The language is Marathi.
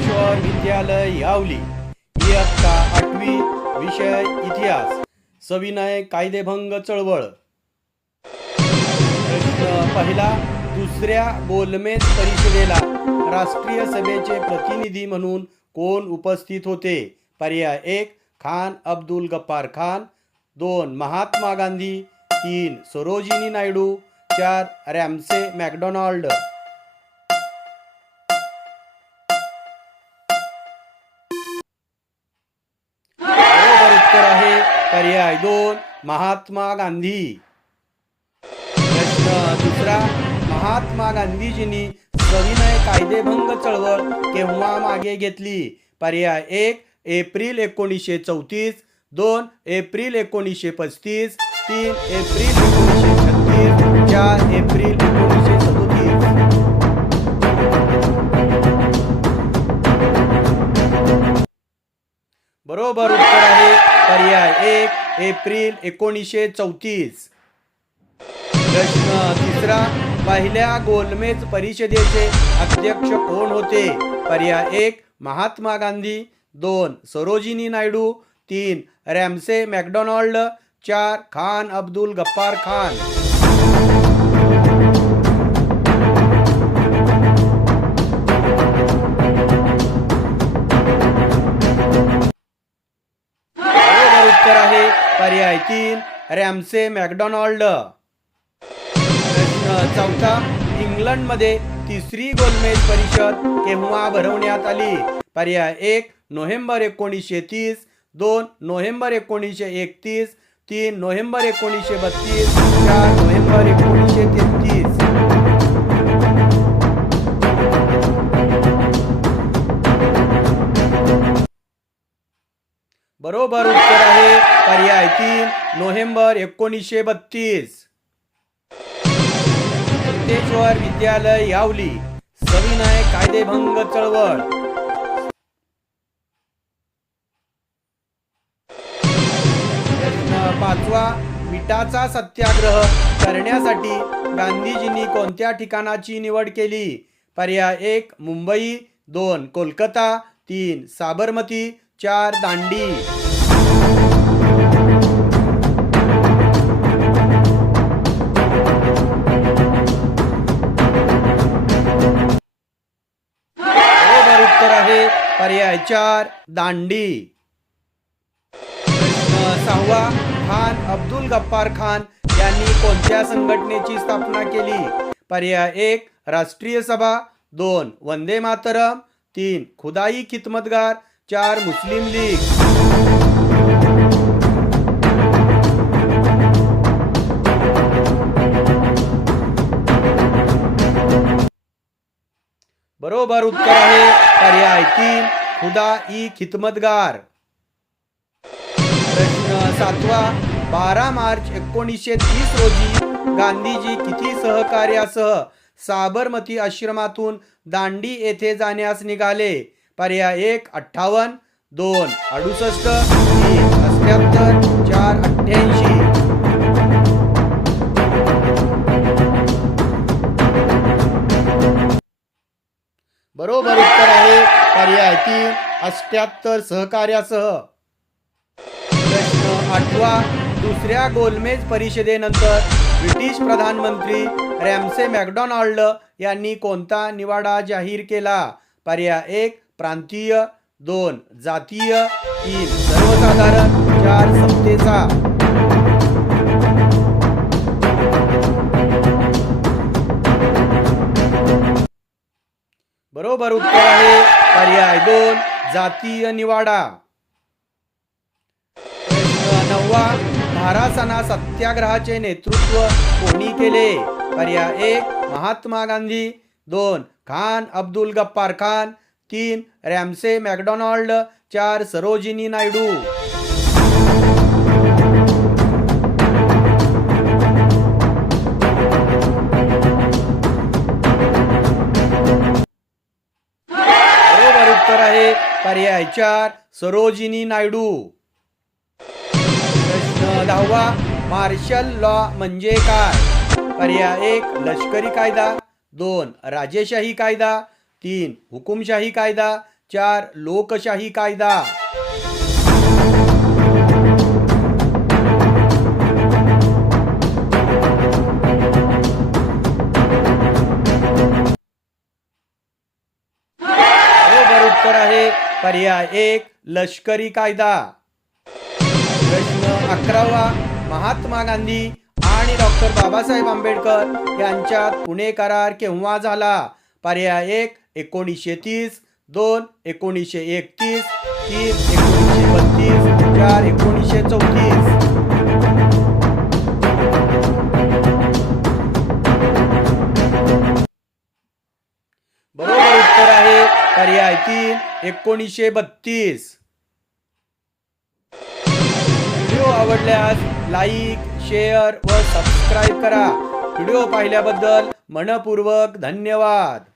ज्ञानेश्वर विद्यालय यावली. इयत्ता आठवी विषय इतिहास. सविनय कायदेभंग चळवळ. पहिला दुसऱ्या गोलमेज परिषदेला राष्ट्रीय सभेचे प्रतिनिधी म्हणून कोण उपस्थित होते? पर्याय एक खान अब्दुल गप्पार खान. दोन महात्मा गांधी. तीन सरोजिनी नायडू. चार रॅमसे मॅकडोनाल्ड. पर्याय दोन महात्मा गांधी. प्रश्न दुसरा महात्मा गांधीजींनी सविनय कायदेभंग चळवळ केव्हा मागे घेतली? पर्याय एक एप्रिल एकोणीसशे चौतीस. दोन एप्रिल एकोणीसशे पस्तीस. तीन एप्रिल एक एप्रिल एकोणीसशे चौतीस. प्रश्न तिसरा पहिल्या गोलमेज परिषदेचे अध्यक्ष कोण होते? पर्याय एक महात्मा गांधी. दोन सरोजिनी नायडू. तीन रॅमसे मॅकडोनाल्ड. चार खान अब्दुल गप्पार खान. तीन रॅमसे मॅकडॉनॉल्ड. प्रश्न चौथा इंग्लंडमध्ये तिसरी गोलमेज परिषद केव्हा भरवण्यात आली? पर्याय एक नोव्हेंबर एकोणीसशे तीस. दोन नोव्हेंबर एकोणीसशे एकतीस. तीन नोव्हेंबर एकोणीसशे बत्तीस. चार नोव्हेंबर एकोणीसशे तेहतीस. बरोबर उत्तर आहे पर्याय तीन. नोव्हेंबर एकोणीसशे बत्तीस. मुक्तेश्वर विद्यालय यावली. सविनय कायदेभंग चळवळ. पाचवा मिठाचा सत्याग्रह करण्यासाठी गांधीजींनी कोणत्या ठिकाणाची निवड केली? पर्याय एक मुंबई. दोन कोलकाता. तीन साबरमती. चार दांडी. पर्याय दांडी. सहावा खान अब्दुल गप्पार खान यांनी कोणत्या संघटनेची स्थापना केली? पर्याय एक राष्ट्रीय सभा. दोन वंदे मातरम. तीन खुदाई खिदमतगार. चार मुस्लिम लीग. बरोबर उत्तर आहे पर्याय तीन. खुदा ई खिदमतगार. प्रश्न सातवा बारा मार्च एकोणीसशे तीस रोजी गांधीजी किती सहकार्यासह साबरमती आश्रमातून दांडी येथे जाण्यास निघाले? पर्याय एक अठ्ठावन्न दोन अडुसष्ट अठ्ठ्याहत्तर अठ्याहत्तर चार अठ्ठ्याऐंशी. बरोबर उत्तर आहे. पर्याय तीन अष्ट्याहत्तर सहकार्यासह. प्रश्न आठवा दुसऱ्या गोलमेज परिषदेनंतर ब्रिटिश प्रधानमंत्री रॅमसे मॅकडॉनाल्ड यांनी कोणता निवाडा जाहीर केला? पर्याय एक प्रांतीय दोन जातीय तीन सर्वसाधारण चार सत्तेचा बरोबर उत्तर आहे पर्याय दोन जातीय निवाडा. नववा धारासना सत्याग्रहाचे नेतृत्व कोणी केले? पर्याय एक महात्मा गांधी. दोन खान अब्दुल गप्पार खान. तीन रॅमसे मॅकडोनाल्ड. चार सरोजिनी नायडू. पर्याय चार सरोजिनी नायडू. प्रश्न दहावा मार्शल लॉ म्हणजे काय? पर्याय एक लष्करी कायदा. दोन राजेशाही कायदा. तीन हुकुमशाही कायदा. चार लोकशाही कायदा. बरोबर उत्तर आहे. पर्याय एक लष्करी कायदा. प्रश्न अकरावा महात्मा गांधी आणि डॉक्टर बाबासाहेब आंबेडकर यांच्यात पुणे करार केव्हा झाला? पर्याय एक एकोणीसशे तीस दोन एकोणीसशे एकतीस तीन एकोणीसशे बत्तीस चार एकोणीसशे चौतीस. तीन एकोणीसशे बत्तीस. व्हिडिओ आवडल्यास लाईक शेअर व सबस्क्राईब करा. व्हिडिओ पाहिल्याबद्दल मनपूर्वक धन्यवाद.